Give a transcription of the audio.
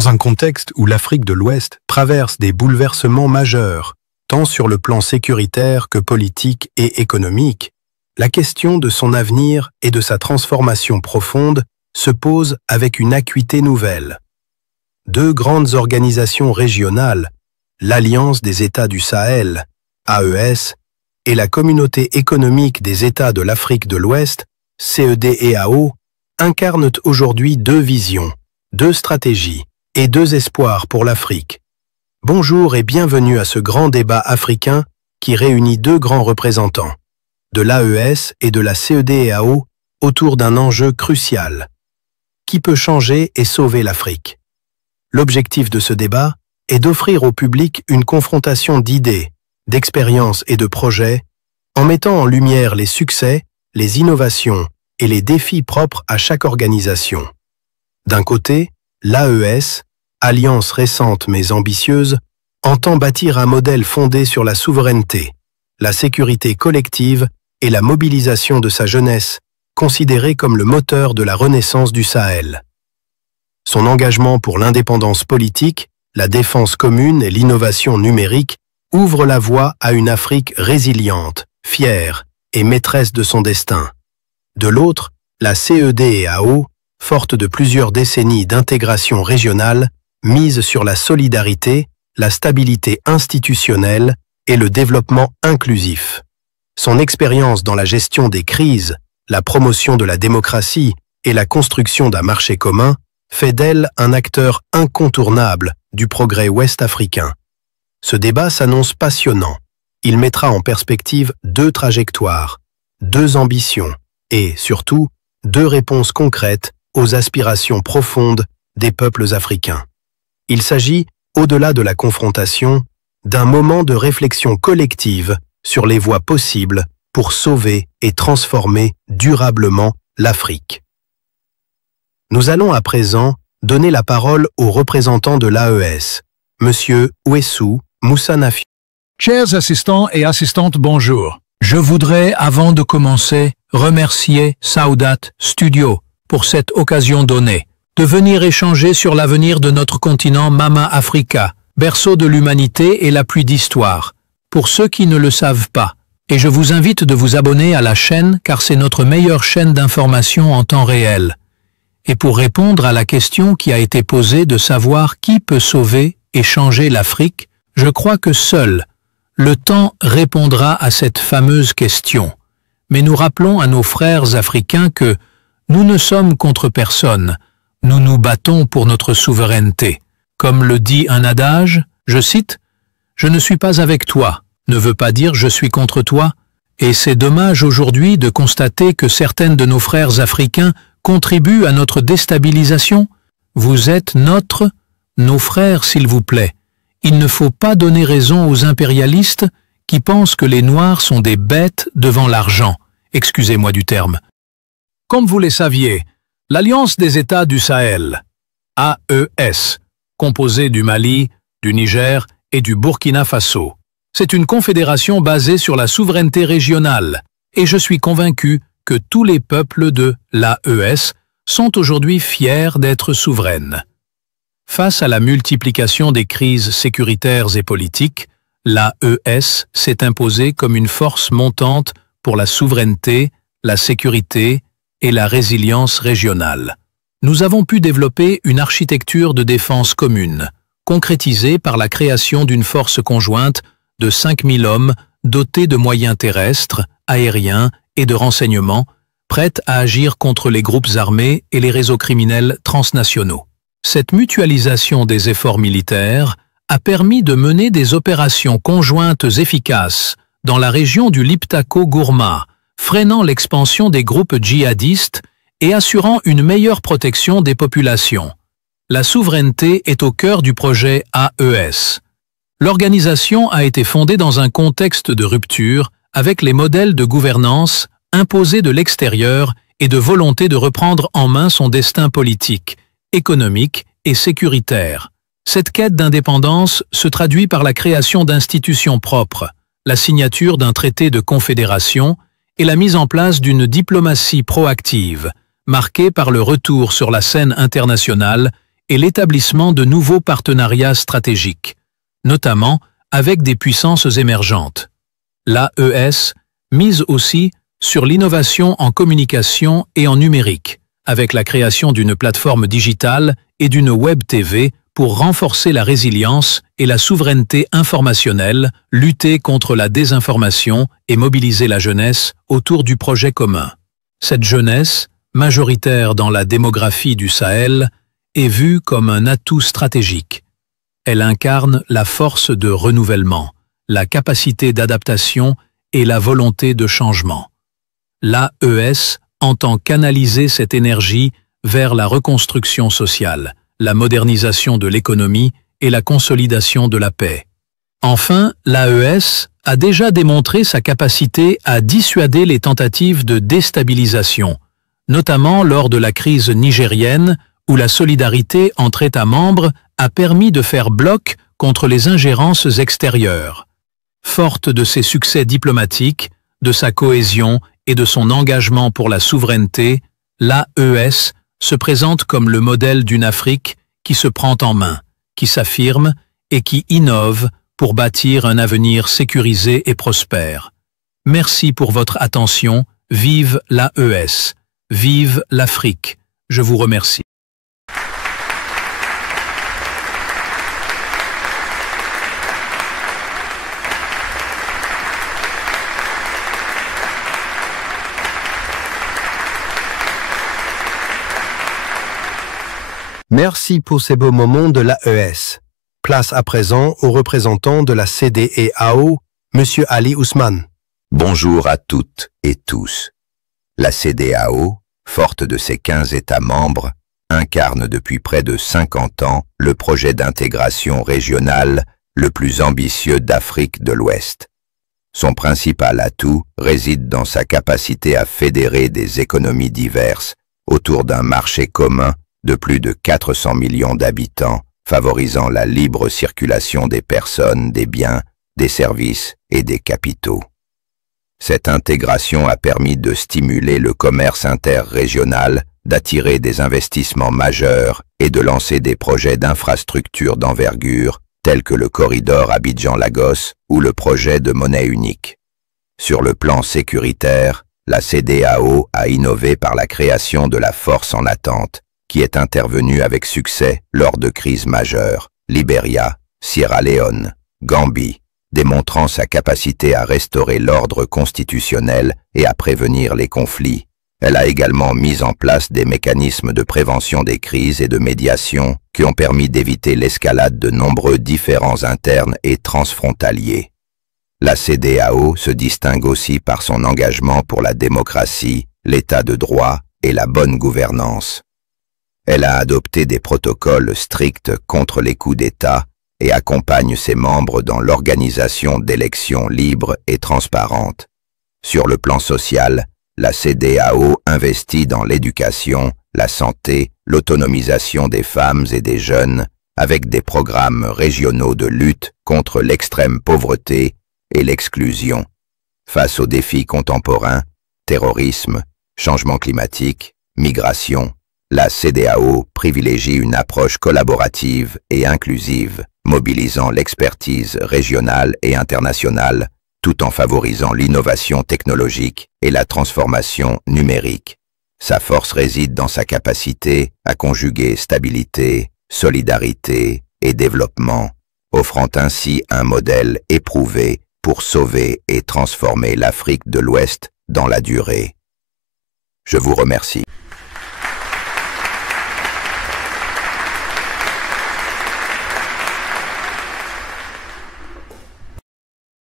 Dans un contexte où l'Afrique de l'Ouest traverse des bouleversements majeurs, tant sur le plan sécuritaire que politique et économique, la question de son avenir et de sa transformation profonde se pose avec une acuité nouvelle. Deux grandes organisations régionales, l'Alliance des États du Sahel, AES, et la Communauté économique des États de l'Afrique de l'Ouest, CEDEAO, incarnent aujourd'hui deux visions, deux stratégies et deux espoirs pour l'Afrique. Bonjour et bienvenue à ce grand débat africain qui réunit deux grands représentants, de l'AES et de la CEDEAO, autour d'un enjeu crucial. Qui peut changer et sauver l'Afrique? L'objectif de ce débat est d'offrir au public une confrontation d'idées, d'expériences et de projets, en mettant en lumière les succès, les innovations et les défis propres à chaque organisation. D'un côté, l'AES, alliance récente mais ambitieuse, entend bâtir un modèle fondé sur la souveraineté, la sécurité collective et la mobilisation de sa jeunesse, considérée comme le moteur de la renaissance du Sahel. Son engagement pour l'indépendance politique, la défense commune et l'innovation numérique ouvre la voie à une Afrique résiliente, fière et maîtresse de son destin. De l'autre, la CEDEAO, forte de plusieurs décennies d'intégration régionale, mise sur la solidarité, la stabilité institutionnelle et le développement inclusif. Son expérience dans la gestion des crises, la promotion de la démocratie et la construction d'un marché commun fait d'elle un acteur incontournable du progrès ouest-africain. Ce débat s'annonce passionnant. Il mettra en perspective deux trajectoires, deux ambitions et, surtout, deux réponses concrètes aux aspirations profondes des peuples africains. Il s'agit, au-delà de la confrontation, d'un moment de réflexion collective sur les voies possibles pour sauver et transformer durablement l'Afrique. Nous allons à présent donner la parole au représentant de l'AES, M. Ouessou Moussa Nafio. Chers assistants et assistantes, bonjour. Je voudrais, avant de commencer, remercier Saudat Studio pour cette occasion donnée de venir échanger sur l'avenir de notre continent Mama Africa, berceau de l'humanité et l'appui d'histoire, pour ceux qui ne le savent pas. Et je vous invite de vous abonner à la chaîne car c'est notre meilleure chaîne d'information en temps réel. Et pour répondre à la question qui a été posée de savoir qui peut sauver et changer l'Afrique, je crois que seul le temps répondra à cette fameuse question. Mais nous rappelons à nos frères africains que nous ne sommes contre personne, nous nous battons pour notre souveraineté. Comme le dit un adage, je cite, « Je ne suis pas avec toi » ne veut pas dire « je suis contre toi ». Et c'est dommage aujourd'hui de constater que certaines de nos frères africains contribuent à notre déstabilisation. Vous êtes nos frères, s'il vous plaît. Il ne faut pas donner raison aux impérialistes qui pensent que les Noirs sont des bêtes devant l'argent. Excusez-moi du terme. Comme vous le saviez, l'Alliance des États du Sahel, AES, composée du Mali, du Niger et du Burkina Faso, c'est une confédération basée sur la souveraineté régionale, et je suis convaincu que tous les peuples de l'AES sont aujourd'hui fiers d'être souveraines. Face à la multiplication des crises sécuritaires et politiques, l'AES s'est imposée comme une force montante pour la souveraineté, la sécurité et la résilience régionale. Nous avons pu développer une architecture de défense commune, concrétisée par la création d'une force conjointe de 5000 hommes dotés de moyens terrestres, aériens et de renseignement, prête à agir contre les groupes armés et les réseaux criminels transnationaux. Cette mutualisation des efforts militaires a permis de mener des opérations conjointes efficaces dans la région du Liptako-Gourma, freinant l'expansion des groupes djihadistes et assurant une meilleure protection des populations. La souveraineté est au cœur du projet AES. L'organisation a été fondée dans un contexte de rupture avec les modèles de gouvernance imposés de l'extérieur et de volonté de reprendre en main son destin politique, économique et sécuritaire. Cette quête d'indépendance se traduit par la création d'institutions propres, la signature d'un traité de confédération et la mise en place d'une diplomatie proactive, marquée par le retour sur la scène internationale et l'établissement de nouveaux partenariats stratégiques, notamment avec des puissances émergentes. L'AES mise aussi sur l'innovation en communication et en numérique, avec la création d'une plateforme digitale et d'une web TV pour renforcer la résilience et la souveraineté informationnelle, lutter contre la désinformation et mobiliser la jeunesse autour du projet commun. Cette jeunesse, majoritaire dans la démographie du Sahel, est vue comme un atout stratégique. Elle incarne la force de renouvellement, la capacité d'adaptation et la volonté de changement. L'AES entend canaliser cette énergie vers la reconstruction sociale, la modernisation de l'économie et la consolidation de la paix. Enfin, l'AES a déjà démontré sa capacité à dissuader les tentatives de déstabilisation, notamment lors de la crise nigérienne où la solidarité entre États membres a permis de faire bloc contre les ingérences extérieures. Forte de ses succès diplomatiques, de sa cohésion et de son engagement pour la souveraineté, l'AES se présente comme le modèle d'une Afrique qui se prend en main, qui s'affirme et qui innove pour bâtir un avenir sécurisé et prospère. Merci pour votre attention. Vive l'AES. Vive l'Afrique. Je vous remercie. Merci pour ces beaux moments de l'AES. Place à présent au représentant de la CEDEAO, M. Ali Ousmane. Bonjour à toutes et tous. La CEDEAO, forte de ses 15 États membres, incarne depuis près de 50 ans le projet d'intégration régionale le plus ambitieux d'Afrique de l'Ouest. Son principal atout réside dans sa capacité à fédérer des économies diverses autour d'un marché commun de plus de 400 millions d'habitants, favorisant la libre circulation des personnes, des biens, des services et des capitaux. Cette intégration a permis de stimuler le commerce interrégional, d'attirer des investissements majeurs et de lancer des projets d'infrastructures d'envergure, tels que le corridor Abidjan-Lagos ou le projet de monnaie unique. Sur le plan sécuritaire, la CEDEAO a innové par la création de la force en attente, qui est intervenue avec succès lors de crises majeures, Libéria, Sierra Leone, Gambie, démontrant sa capacité à restaurer l'ordre constitutionnel et à prévenir les conflits. Elle a également mis en place des mécanismes de prévention des crises et de médiation qui ont permis d'éviter l'escalade de nombreux différends internes et transfrontaliers. La CEDEAO se distingue aussi par son engagement pour la démocratie, l'état de droit et la bonne gouvernance. Elle a adopté des protocoles stricts contre les coups d'État et accompagne ses membres dans l'organisation d'élections libres et transparentes. Sur le plan social, la CEDEAO investit dans l'éducation, la santé, l'autonomisation des femmes et des jeunes, avec des programmes régionaux de lutte contre l'extrême pauvreté et l'exclusion. Face aux défis contemporains, terrorisme, changement climatique, migration, la CEDEAO privilégie une approche collaborative et inclusive, mobilisant l'expertise régionale et internationale, tout en favorisant l'innovation technologique et la transformation numérique. Sa force réside dans sa capacité à conjuguer stabilité, solidarité et développement, offrant ainsi un modèle éprouvé pour sauver et transformer l'Afrique de l'Ouest dans la durée. Je vous remercie.